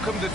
welcome to...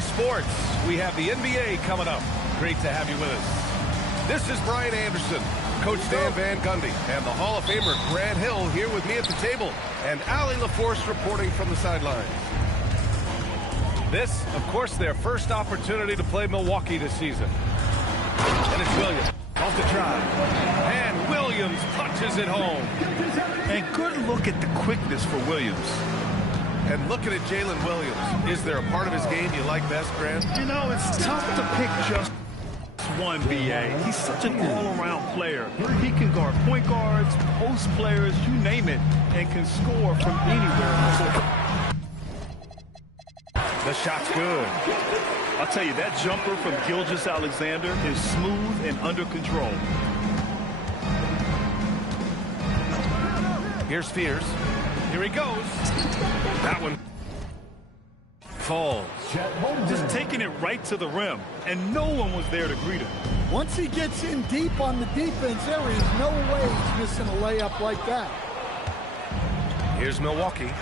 Sports. We have the NBA coming up. Great to have you with us. This is Brian Anderson, Coach Dan Van Gundy, and the Hall of Famer Grant Hill here with me at the table, and Allie LaForce reporting from the sidelines. This, of course, their first opportunity to play Milwaukee this season. And it's Williams off the drive, and Williams punches it home. And good look at the quickness for Williams. And looking at Jalen Williams, is there a part of his game you like best, Grant? You know, it's tough to pick just one, B.A. He's such an all-around player. He can guard point guards, post players, you name it, and can score from anywhere. The shot's good. I'll tell you, that jumper from Gilgeous-Alexander is smooth and under control. Here's Fears. Here he goes. That one falls. Just taking it right to the rim, and no one was there to greet him. Once he gets in deep on the defense, there is no way he's missing a layup like that. Here's Milwaukee.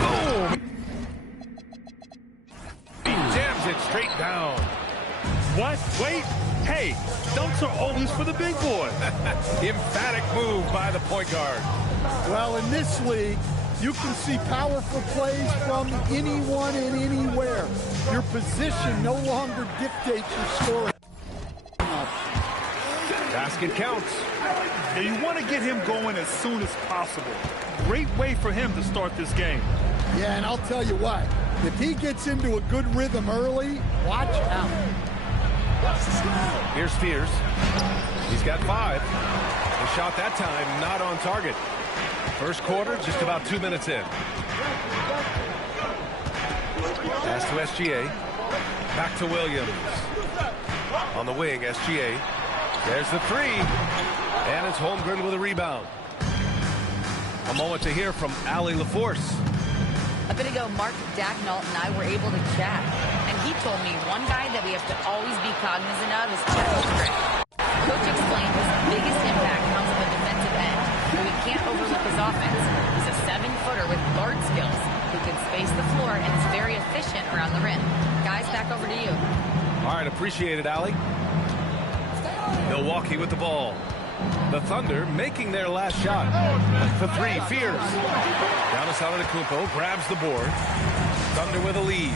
Oh! He jams it straight down. What? Wait. Hey, dunks are always for the big boy. Emphatic move by the point guard. Well, in this league, you can see powerful plays from anyone and anywhere. Your position no longer dictates your scoring. Basket counts. And you want to get him going as soon as possible. Great way for him to start this game. Yeah, and I'll tell you what. If he gets into a good rhythm early, watch out. Here's Fears. He's got 5. The shot that time not on target. First quarter, just about 2 minutes in. Pass to SGA. Back to Williams. On the wing, SGA. There's the 3. And it's Holmgren with a rebound. A moment to hear from Allie LaForce. A bit ago, Mark Dagnall and I were able to chat, and he told me one guy that we have to always be cognizant of is Chet Holmgren. Coach explained his biggest impact comes on the defensive end, but we can't overlook his offense. He's a 7-footer with guard skills who can space the floor and is very efficient around the rim. Guys, back over to you. All right, appreciate it, Allie. Milwaukee with the ball. The Thunder making their last shot. For 3, Fears. Giannis Antetokounmpo grabs the board. Thunder with a lead.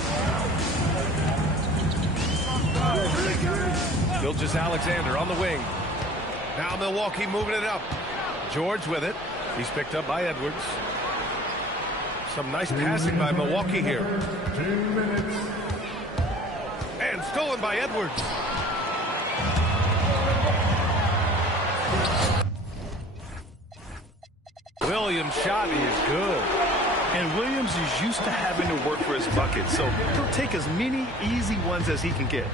Gilgeous-Alexander on the wing. Now Milwaukee moving it up. George with it. He's picked up by Edwards. Some nice passing by Milwaukee here. And stolen by Edwards. Williams' shot is good. And Williams is used to having to work for his buckets, so he'll take as many easy ones as he can get.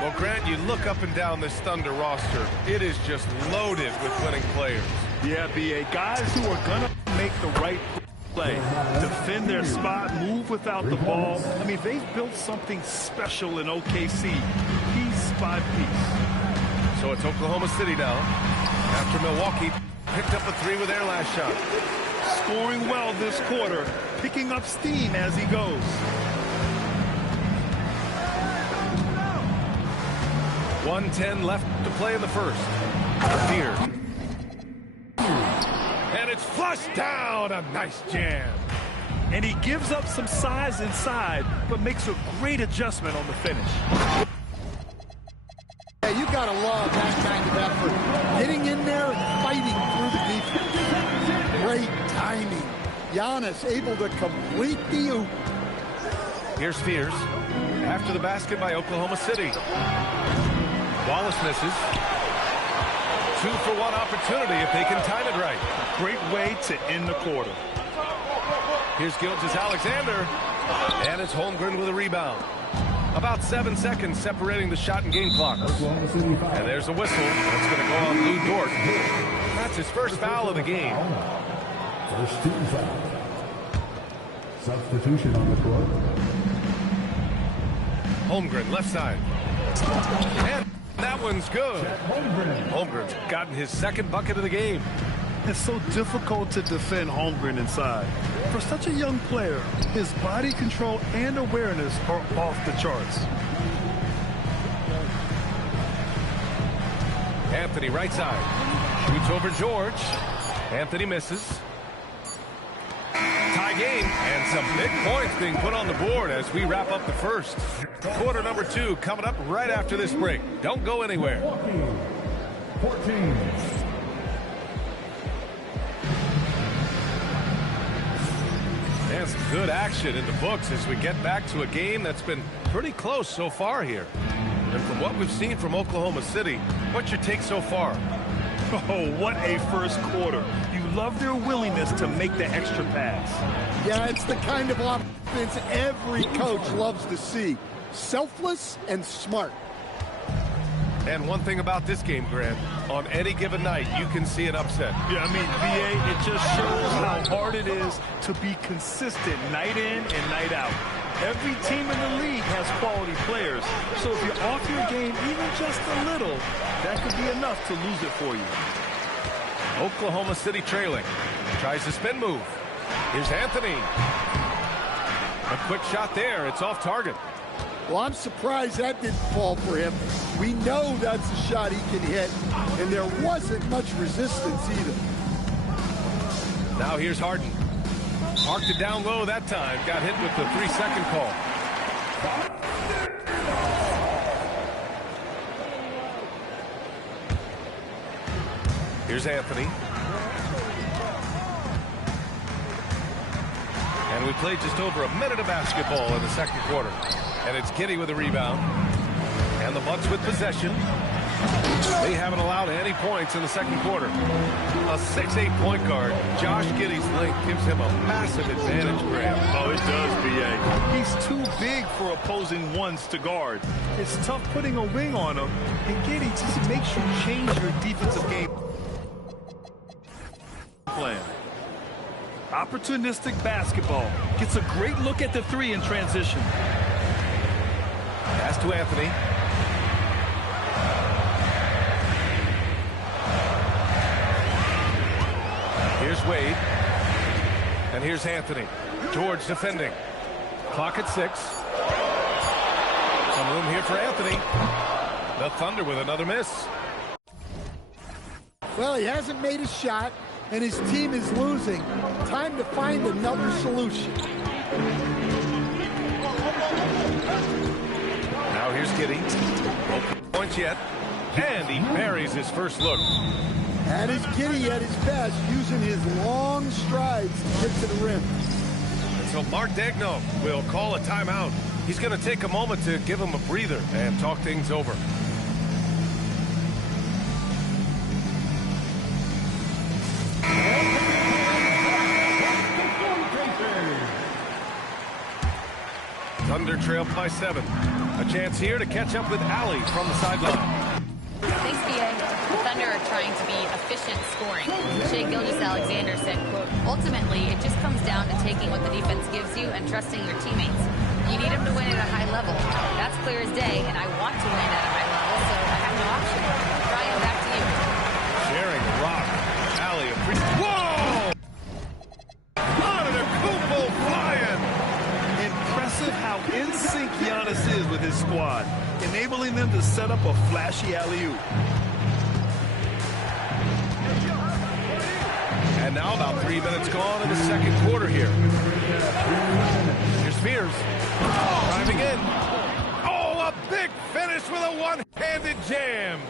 Well, Grant, you look up and down this Thunder roster. It is just loaded with winning players. Yeah, B.A. Guys who are going to make the right play, defend their spot, move without the ball. I mean, they've built something special in OKC, piece by piece. So it's Oklahoma City now. After Milwaukee picked up a three with their last shot. Scoring well this quarter, picking up steam as he goes. 1:10 left to play in the first. Here. And it's flushed down. A nice jam. And he gives up some size inside, but makes a great adjustment on the finish. Yeah, you got to love that kind of effort. Getting in there and fighting through the defense. Great timing. Giannis able to complete the oop. Here's Spears. After the basket by Oklahoma City. Wallace misses. 2-for-1 opportunity if they can time it right. Great way to end the quarter. Here's Gilgeous-Alexander. And it's Holmgren with a rebound. About 7 seconds separating the shot and game clock. And there's a whistle. That's going to go on Lou Dort. That's his first foul of the game. First team foul. Substitution on the court. Holmgren, left side. And that one's good. Holmgren's gotten his second bucket of the game. It's so difficult to defend Holmgren inside. For such a young player, his body control and awareness are off the charts. Anthony, right side. Shoots over George. Anthony misses. Tie game, and some big points being put on the board as we wrap up the first. Quarter number 2 coming up right after this break. Don't go anywhere. 14. And some good action in the books as we get back to a game that's been pretty close so far here. And from what we've seen from Oklahoma City, what's your take so far? Oh, what a first quarter. You love their willingness to make the extra pass. Yeah, it's the kind of offense every coach loves to see. Selfless and smart. And one thing about this game, Grant, on any given night, you can see an upset. Yeah, I mean, B.A., it just shows how hard it is to be consistent night in and night out. Every team in the league has quality players, so if you're off your game even just a little, that could be enough to lose it for you. Oklahoma City trailing. Tries the spin move. Here's Anthony. A quick shot there. It's off target. Well, I'm surprised that didn't fall for him. We know that's a shot he can hit, and there wasn't much resistance either. Now here's Harden. Marked it down low that time. Got hit with the 3-second call. Here's Anthony. And we played just over a minute of basketball in the second quarter. And it's Giddey with a rebound. And the Bucks with possession. They haven't allowed any points in the second quarter. A 6'8" point guard, Josh Giddey's length gives him a massive advantage, Graham. Oh, it does, B.A. He's too big for opposing ones to guard. It's tough putting a wing on him, and Giddey just makes you change your defensive game plan. Opportunistic basketball. Gets a great look at the three in transition. Pass to Anthony. Here's Wade. And here's Anthony. George defending. Clock at 6. Some room here for Anthony. The Thunder with another miss. Well, he hasn't made a shot, and his team is losing. Time to find another solution. Now here's Giddey. No points yet. And he buries his first look. And is Giddey at his best, using his long strides to get to the rim. And so Mark Daigneault will call a timeout. He's going to take a moment to give him a breather and talk things over. Thunder trail by 7. A chance here to catch up with Allie from the sideline. Thanks, B.A. The Thunder are trying to be efficient scoring. Shai Gilgeous-Alexander said, quote, ultimately, it just comes down to taking what the defense gives you and trusting your teammates. You need them to win at a high level. That's clear as day, and I want to win at a high level, so I have no option. Brian, back to you. Sharing the rock. Allie, a free... Whoa! Antetokounmpo flying! Impressive how in sync Giannis is with his squad, enabling them to set up a flashy alley-oop. And now about 3 minutes gone in the second quarter here. Here's Spears. Driving in. Oh, a big finish with a one-handed jam.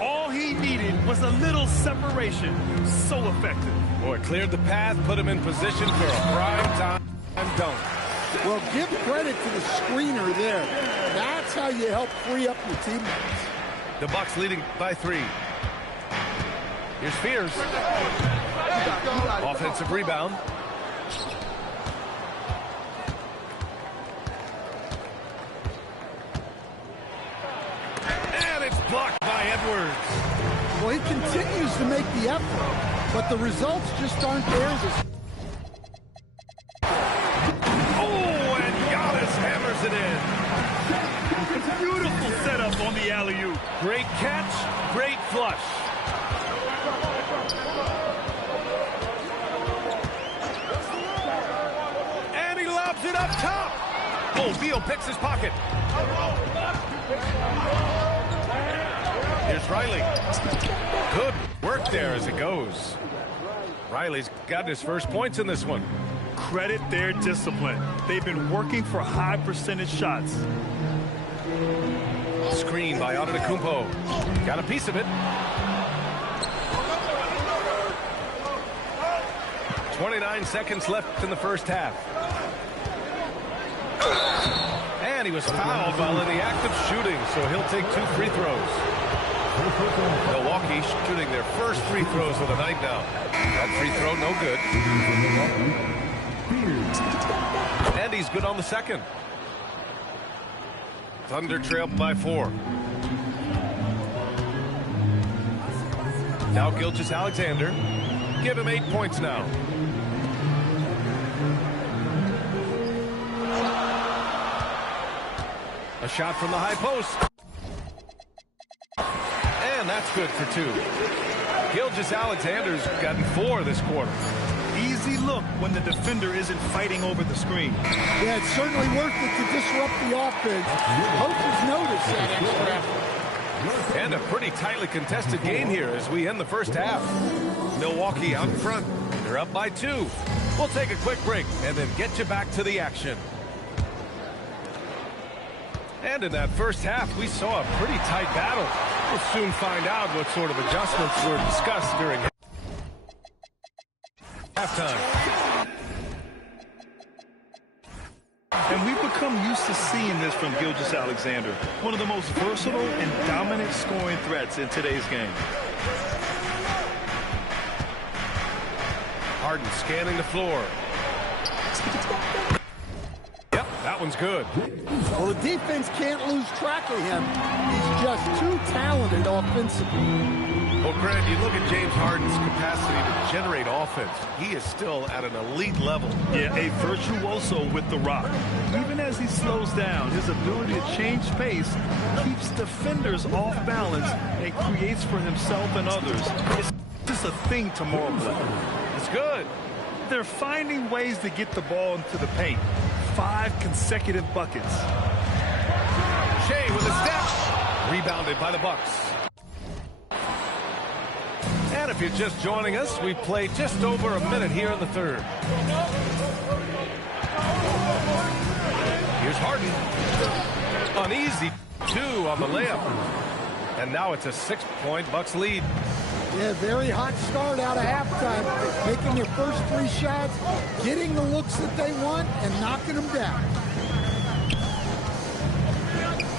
All he needed was a little separation. So effective. Boy, cleared the path, put him in position for a prime-time dunk. Well, give credit to the screener there. That's how you help free up your teammates. The Bucks leading by 3. Here's Spears. Offensive rebound. And it's blocked by Edwards. Well, he continues to make the effort, but the results just aren't there. Oh, and Giannis hammers it in. Beautiful setup on the alley-oop. Great catch, great flush. And he lobs it up top. Oh, Beal picks his pocket. Here's Riley. Good work there as it goes. Riley's got his first points in this one. Credit their discipline. They've been working for high percentage shots. Screen by Antetokounmpo. Got a piece of it. 29 seconds left in the first half. And he was fouled while in the act of shooting, so he'll take 2 free throws. Milwaukee shooting their first free throws of the night now. That free throw, no good. And he's good on the second. Thunder trailed by 4. Now Gilgeous-Alexander. Give him 8 points now. A shot from the high post. And that's good for 2. Gilgeous-Alexander's gotten 4 this quarter. Easy look when the defender isn't fighting over the screen. Yeah, it's certainly worth it to disrupt the offense. Coaches notice that extra effort. And a pretty tightly contested game here as we end the first half. Milwaukee out in front. They're up by 2. We'll take a quick break and then get you back to the action. And in that first half, we saw a pretty tight battle. We'll soon find out what sort of adjustments were discussed during halftime. And we've become used to seeing this from Gilgeous-Alexander, one of the most versatile and dominant scoring threats in today's game. Harden scanning the floor. Yep, that one's good. Well, the defense can't lose track of him. He's just too talented offensively. Well, Grant, you look at James Harden's capacity to generate offense. He is still at an elite level. Yeah, a virtuoso with the rock. Even as he slows down, his ability to change pace keeps defenders off balance and creates for himself and others. It's just a thing tomorrow play. It's good. They're finding ways to get the ball into the paint. 5 consecutive buckets. Shai with a step. Rebounded by the Bucks. And if you're just joining us, we play just over a minute here in the third. Here's Harden. Uneasy 2 on the layup. And now it's a 6-point Bucks lead. Yeah, very hot start out of halftime. Making their first 3 shots, getting the looks that they want, and knocking them down.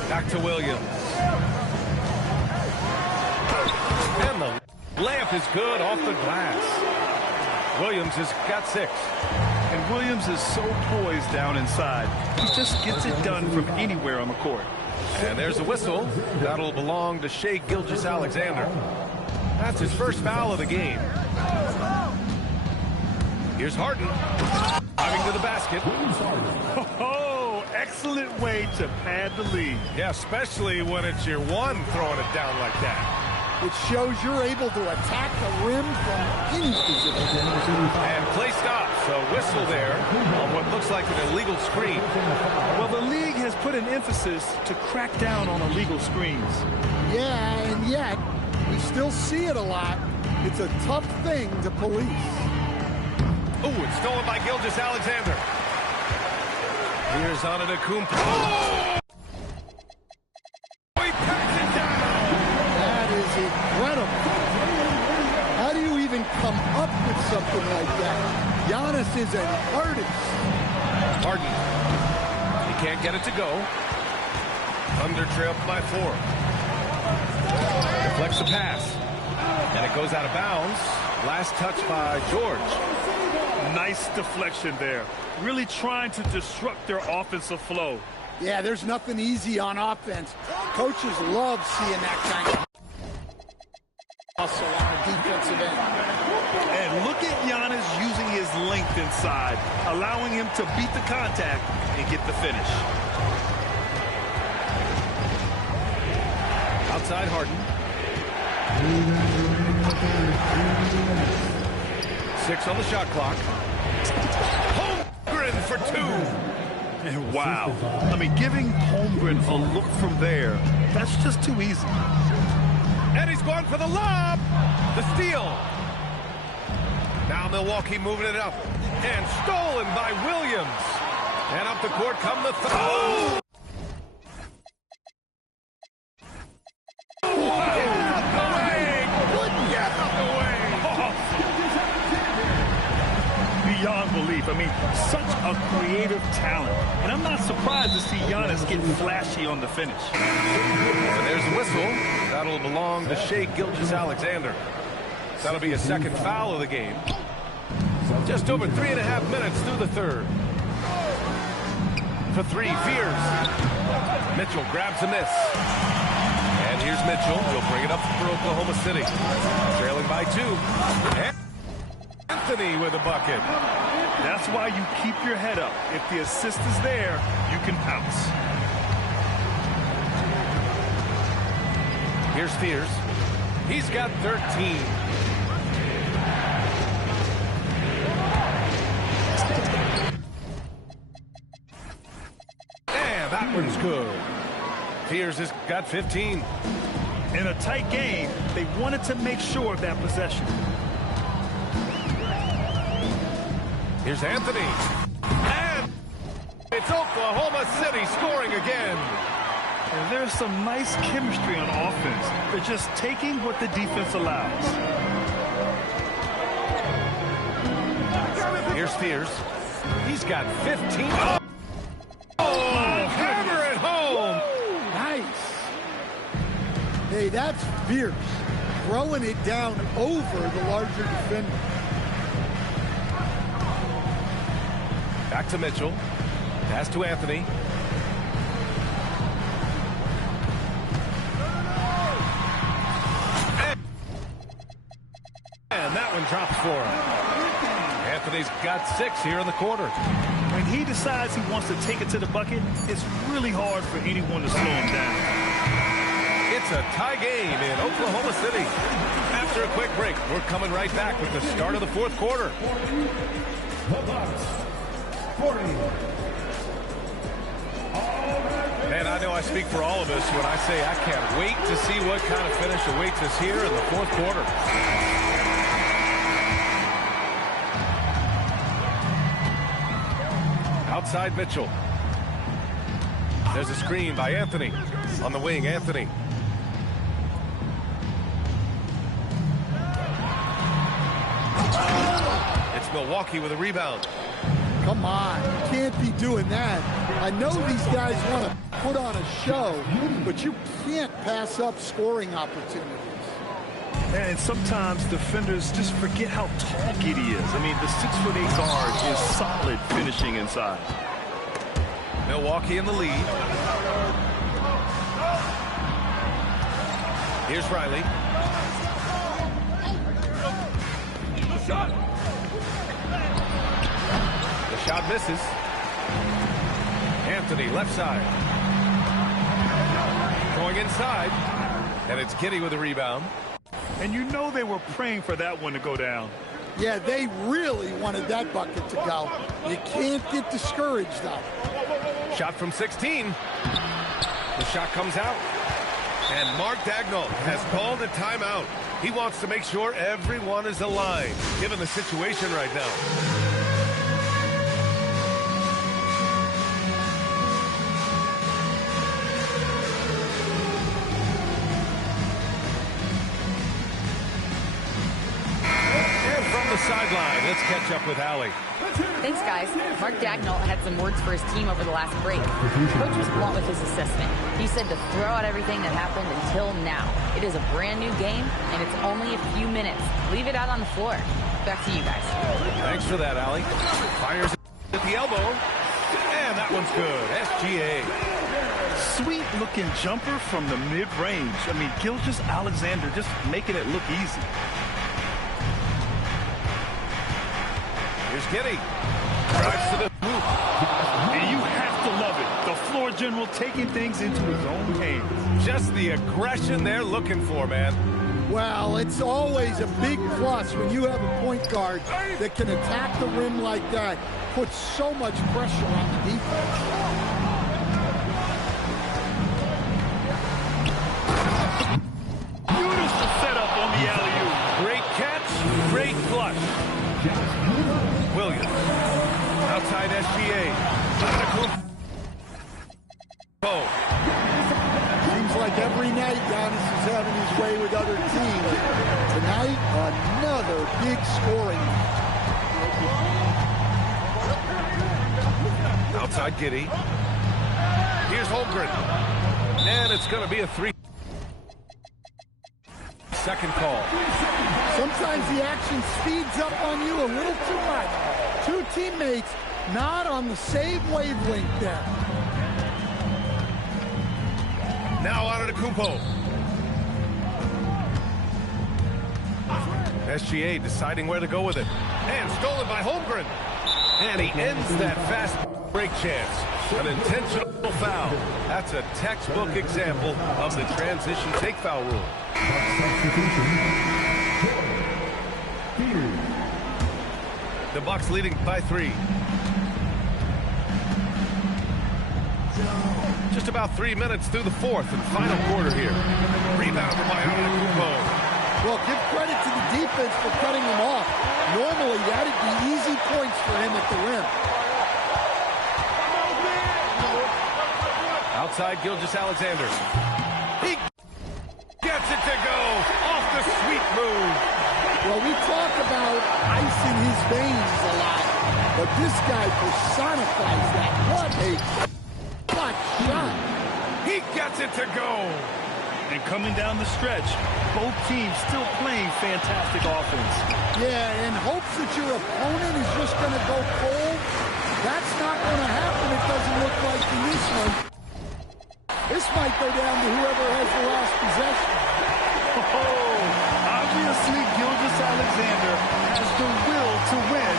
Back to Williams. And the layup is good off the glass. Williams has got 6. And Williams is so poised down inside. He just gets it done from anywhere on the court. And there's a whistle. That'll belong to Shai Gilgeous-Alexander. That's his first foul of the game. Here's Harden. Driving to the basket. Oh, excellent way to pad the lead. Yeah, especially when it's your one throwing it down like that. It shows you're able to attack the rim from any position. And play stops. A whistle there on what looks like an illegal screen. Well, the league has put an emphasis to crack down on illegal screens. Yeah, and yet, we still see it a lot. It's a tough thing to police. Oh, it's stolen by Gilgeous-Alexander. Here's Antetokounmpo. Oh! He packs it down. That is incredible. How do you even come up with something like that? Giannis is an artist. Harden. He can't get it to go. Thunder trailed by 4. Deflects the pass. And it goes out of bounds. Last touch by George. Nice deflection there. Really trying to disrupt their offensive flow. Yeah, there's nothing easy on offense. Coaches love seeing that kind of hustle on the defensive end. And look at Giannis using his length inside, allowing him to beat the contact and get the finish. Outside Harden. 6 on the shot clock. Holmgren for 2. And wow. I mean, giving Holmgren a look from there, that's just too easy. And he's going for the lob. The steal. Now Milwaukee moving it up. And stolen by Williams. And up the court come the throw. Beyond belief. I mean, such a creative talent. And I'm not surprised to see Giannis get flashy on the finish. And there's a whistle. That'll belong to Shai Gilgeous-Alexander. That'll be a second foul of the game. Just over 3.5 minutes through the third. For 3, Fears. Mitchell grabs a miss. And here's Mitchell. He'll bring it up for Oklahoma City. Trailing by 2. And Anthony with a bucket. That's why you keep your head up. If the assist is there, you can pounce. Here's Fears. He's got 13. And that one's good. Fears has got 15. In a tight game, they wanted to make sure of that possession. Here's Anthony. And it's Oklahoma City scoring again. And there's some nice chemistry on offense. They're just taking what the defense allows. Here's Fears. He's got 15. Oh, hammer it home. Nice. Hey, that's fierce. Throwing it down over the larger defender. Back to Mitchell. Pass to Anthony. And that one drops for him. Anthony's got 6 here in the quarter. When he decides he wants to take it to the bucket, it's really hard for anyone to slow him down. It's a tie game in Oklahoma City. After a quick break, we're coming right back with the start of the 4th quarter. And I know I speak for all of us when I say I can't wait to see what kind of finish awaits us here in the 4th quarter. Outside Mitchell. There's a screen by Anthony. On the wing, Anthony. It's Milwaukee with a rebound. Come on, you can't be doing that. I know these guys want to put on a show, but you can't pass up scoring opportunities. And sometimes defenders just forget how tall Giddey is. I mean, the 6'8" guard is solid finishing inside. Milwaukee in the lead. Here's Riley. The shot misses. Anthony, left side. Going inside. And it's Giddey with a rebound. And you know they were praying for that one to go down. Yeah, they really wanted that bucket to go. You can't get discouraged, though. Shot from 16. The shot comes out. And Mark Daigneault has called a timeout. He wants to make sure everyone is aligned, given the situation right now. Sideline. Let's catch up with Allie. Thanks, guys. Mark Daigneault had some words for his team over the last break. Coach was blunt with his assistant. He said to throw out everything that happened until now. It is a brand new game, and it's only a few minutes. Leave it out on the floor. Back to you guys. Thanks for that, Allie. Fires at the elbow. And that one's good. SGA. Sweet-looking jumper from the mid-range. I mean, Gilgeous-Alexander just making it look easy. Here's Giddey. Drives to the hoop. And you have to love it. The floor general taking things into his own hands. Just the aggression they're looking for, man. Well, it's always a big plus when you have a point guard that can attack the rim like that. Puts so much pressure on the defense. Beautiful setup on the alley-oop. Great catch, great flush. Williams. Outside SGA. Oh. Seems like every night Giannis is having his way with other teams. Tonight, another big scoring. Outside Giddey. Here's Holmgren. And it's going to be a 3. Second call. Sometimes the action speeds up on you a little too much. Two teammates not on the same wavelength there. Now Antetokounmpo. SGA deciding where to go with it. And stolen by Holmgren. And he ends that fast break chance. An intentional foul. That's a textbook example of the transition take foul rule. The Bucks leading by 3. Just about 3 minutes through the fourth and final quarter here. Rebounded by Antetokounmpo. Well, give credit to the defense for cutting him off. Normally, that'd be easy points for him at the rim. Outside Gilgeous-Alexander. He gets it to go off the sweet move. Well, we talk about ice in his veins a lot, but this guy personifies that. What a clutch shot. He gets it to go. And coming down the stretch, both teams still playing fantastic offense. Yeah, and hopes that your opponent is just going to go cold. That's not going to happen, it doesn't look like in this one. This might go down to whoever has the last possession. Oh, obviously Gilgeous-Alexander has the will to win.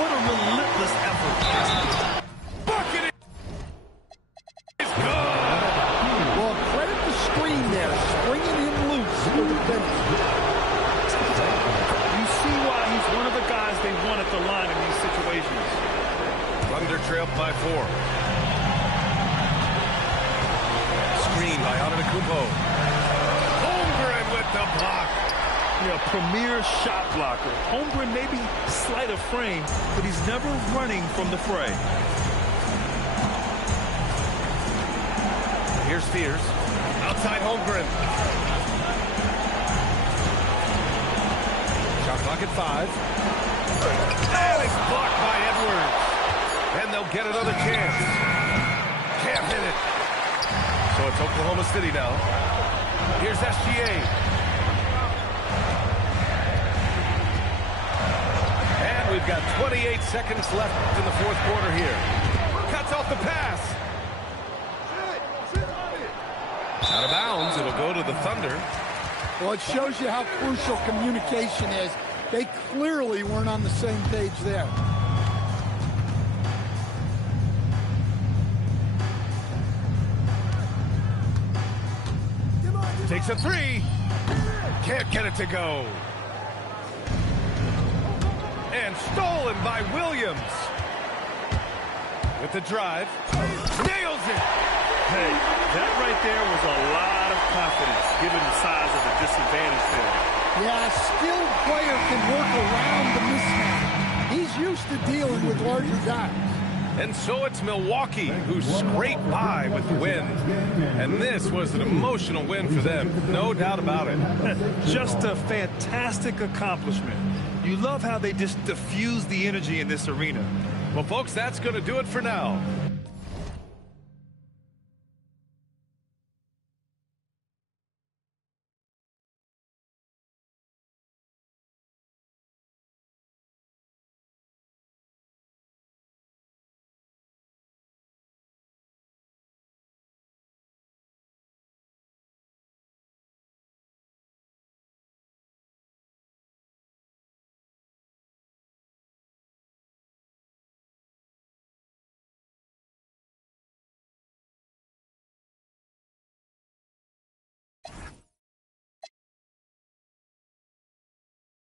What a relentless effort. Bucket is good. Well, credit the screen there, springing him loose for the finish. You see why he's one of the guys they want at the line in these situations. Thunder trailed by 4. Screen by Antetokounmpo. Holmgren with the block. Yeah, premier shot blocker. Holmgren may be slight of frame, but he's never running from the fray. Here's Spears. Outside Holmgren. Shot clock at 5. And it's blocked by Edwards. And they'll get another chance. Can't hit it. So it's Oklahoma City now. Here's SGA. we've got 28 seconds left in the fourth quarter here. Cuts off the pass. Out of bounds. It'll go to the Thunder. Well, it shows you how crucial communication is. They clearly weren't on the same page there. Takes a three. Can't get it to go. And stolen by Williams. With the drive. Nails it. Hey, that right there was a lot of confidence, given the size of the disadvantage there. Yeah, a skilled player can work around the mismatch. He's used to dealing with larger guys. And so it's Milwaukee who scraped by with the win. And this was an emotional win for them, no doubt about it. Just a fantastic accomplishment. You love how they just diffuse the energy in this arena. Well, folks, that's going to do it for now.